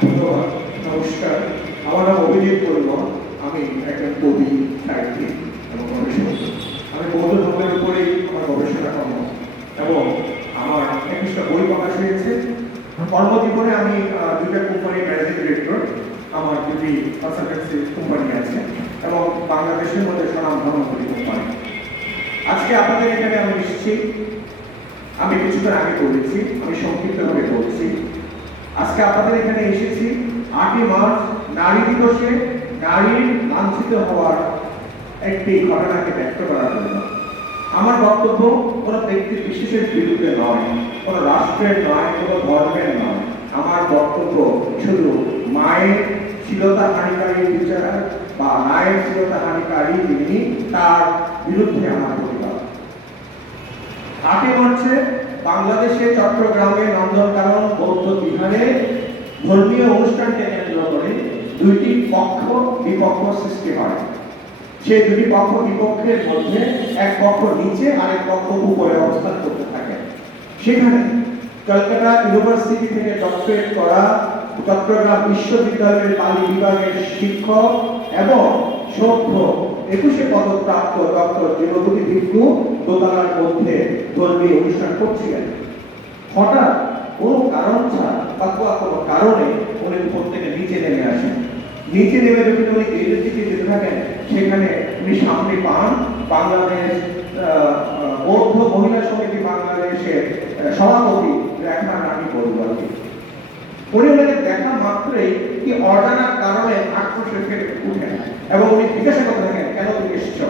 নমস্কার। আমার নাম অভিজিৎ পরিমল আমি একজন কবি, সাহিত্যিক এবং গবেষক। আমি বৌদ্ধ ধর্মের উপরেই আমার গবেষণা কর্ম। এবং আমার একুশটা বই প্রকাশ হয়েছে। কর্মজীবনে আমি দুইটা কোম্পানির ম্যানেজিং ডিরেক্টর আমার দুটি কনসালটেন্সি কোম্পানি আছে এবং বাংলাদেশের মধ্যে স্বনাম ধর্মপুরী কোম্পানি আজকে আপনাদের এখানে আমি এসেছি। আমি কিছুক্ষণ আগে বলেছি, আমি সংক্ষিপ্তভাবে বলছি। আজকে আপনাদের এখানে এসেছি আটই মার্চ, নারী দিবসে নারীর লাঞ্ছিত হওয়ার একটি ঘটনাকে ব্যক্ত করার জন্য। আমার বক্তব্য কোনো ব্যক্তি বিশেষের বিরুদ্ধে নয়, কোনো রাষ্ট্রের নয়, কোনো ধর্মের নয়। আমার বক্তব্য শুধু মায়ের শিলতা হানিকারী বিচার বা মায়ের শিলতা হানিকারী যিনি, তার বিরুদ্ধে আমার প্রতিবাদ। আটই মার্চে বাংলাদেশে চট্টগ্রামে নন্দনকানন বৌদ্ধ ধর্মীয় অনুষ্ঠানকে কেন্দ্র করে দুইটি পক্ষ বিপক্ষ সৃষ্টি হয়। সেই দুটি পক্ষ বিপক্ষের মধ্যে এক পক্ষ নিচে আরেক পক্ষ উপরে অবস্থান করতে থাকে। সেখানে কলকাতা ইউনিভার্সিটি থেকে ডক্টরেট করা চট্টগ্রাম বিশ্ববিদ্যালয়ের পালি বিভাগের শিক্ষক এবং সভ্য একুশে পদকপ্রাপ্ত ডক্টর জীবপতি ভিক্ষু দোতলার মধ্যে ধর্মীয় অনুষ্ঠান করছিলেন। হঠাৎ কোনো কারণ ছাড়া বা কোনো কারণে উনি উপর থেকে নিচে নেমে আসেন। নিচে নেমে যখন উনি গেটের দিকে যেতে থাকেন, সেখানে উনি সামনে পান। বাংলাদেশ বৌদ্ধ মহিলা সমিতি বাংলাদেশের সভাপতি রেখা রানী বড়ুয়াকে। উনি ওনাকে দেখা মাত্রই কি অজানা কারণে আক্রোশে ফেটে উঠেন এবং উনি জিজ্ঞাসা করতে থাকেন, কেন তুমি এসছো?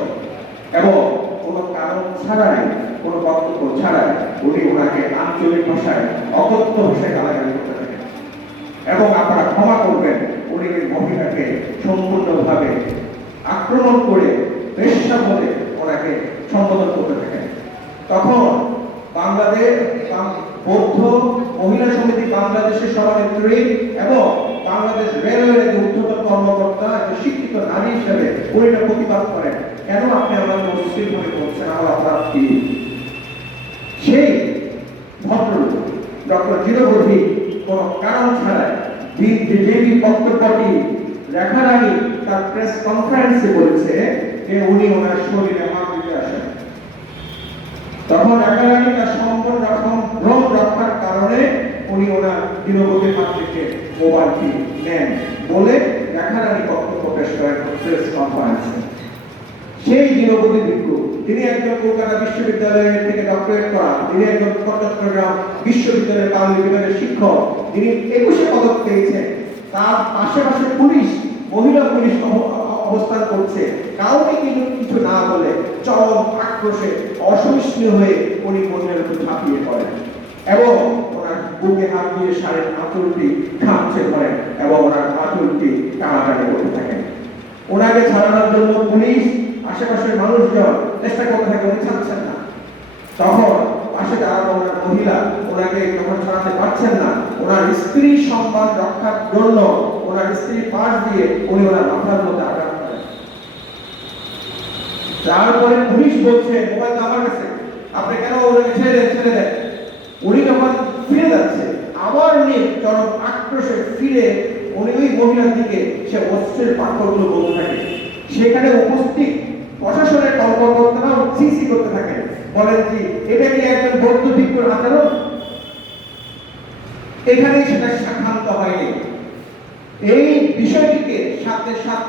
এবং কোনো কারণ ছাড়াই, কোনো বক্তব্য ছাড়াই উনি ওনাকে আঞ্চলিক ভাষায় অকথ্য ভাষায় গালাগালি করতে এবং আপনারা ক্ষমা করবেন। উনি মহিলাকে সম্পূর্ণভাবে আক্রমণ করে বেশ্যা বলে ওনাকে সম্বোধন করতে থাকেন। তখন বাংলাদেশ বৌদ্ধ মহিলা সমিতি বাংলাদেশের সভানেত্রী এবং বাংলাদেশ রেলওয়ের যে ঊর্ধ্বতন কর্মকর্তা একটা শিক্ষিত নারী হিসেবে উনি প্রতিবাদ করেন। কেন আপনি আমাকে অস্থির মনে করছেন? আমার অপরাধ কি? সেই ভদ্রলোক, ডক্টর জিরোবধি কোনো কারণ ছাড়াই বিজেপি বক্তব্যটি লেখার আগে তার প্রেস কনফারেন্সে বলেছে যে উনি ওনার শরীরে দিতে আসেন। তখন রেখা আগে তার সম্পূর্ণ রকম ভ্রম রক্ষার কারণে উনি ওনার দিনগতি মাতৃকে মোবাইলটি নেন বলে লেখার আগে বক্তব্য পেশ করেন প্রেস কনফারেন্সে সেই দীনবতী ভিক্ষু, তিনি একজন কলকাতা বিশ্ববিদ্যালয় থেকে ডক্টরেট করা তিনি একজন চট্টগ্রাম বিশ্ববিদ্যালয়ের বাংলা বিভাগের শিক্ষক, তিনি একুশে পদক পেয়েছেন। তার আশেপাশে পুলিশ, মহিলা পুলিশ অব- অবস্থান করছে। কাউকে কিন্তু কিছু না বলে চরম আক্রোশে অসহিষ্ণু হয়ে উনি মহিলার উপর ঝাঁপিয়ে পড়েন এবং ওনার বুকে হাত দিয়ে শাড়ির আঁচলটি খামছে ধরেন এবং ওনার আঁচলটি টানাটানি করতে থাকেন। ওনাকে ছাড়ানোর জন্য পুলিশ আশেপাশের মানুষজন চেষ্টা করতে থাকে, উনি ছাড়ছেন না। তখন পাশে যারা ওনার মহিলা ওনাকে যখন ছাড়াতে পারছেন না। ওনার স্ত্রী সম্মান রক্ষার জন্য ওনার স্ত্রী পাশ দিয়ে উনি ওনার মাথার মধ্যে আঘাত করেন। তারপরে পুলিশ বলছে, মোবাইল আমার কাছে। আপনি কেন ওনাকে ছেড়ে দেন ছেড়ে দেন? উনি যখন ফিরে যাচ্ছে, আবার উনি চরম আক্রোশে ফিরে, উনি ওই মহিলার দিকে সে অস্ত্রের পাথরগুলো বলতে থাকে। সেখানে উপস্থিত প্রশাসনের কর্মকর্তারাও সিসি করতে থাকে। বলেন যে এটা কি একজন ভিক্ষুর আচরণ? এখানে সেটা শাখান্ত হয়নি। এই বিষয়টিকে সাথে সাথে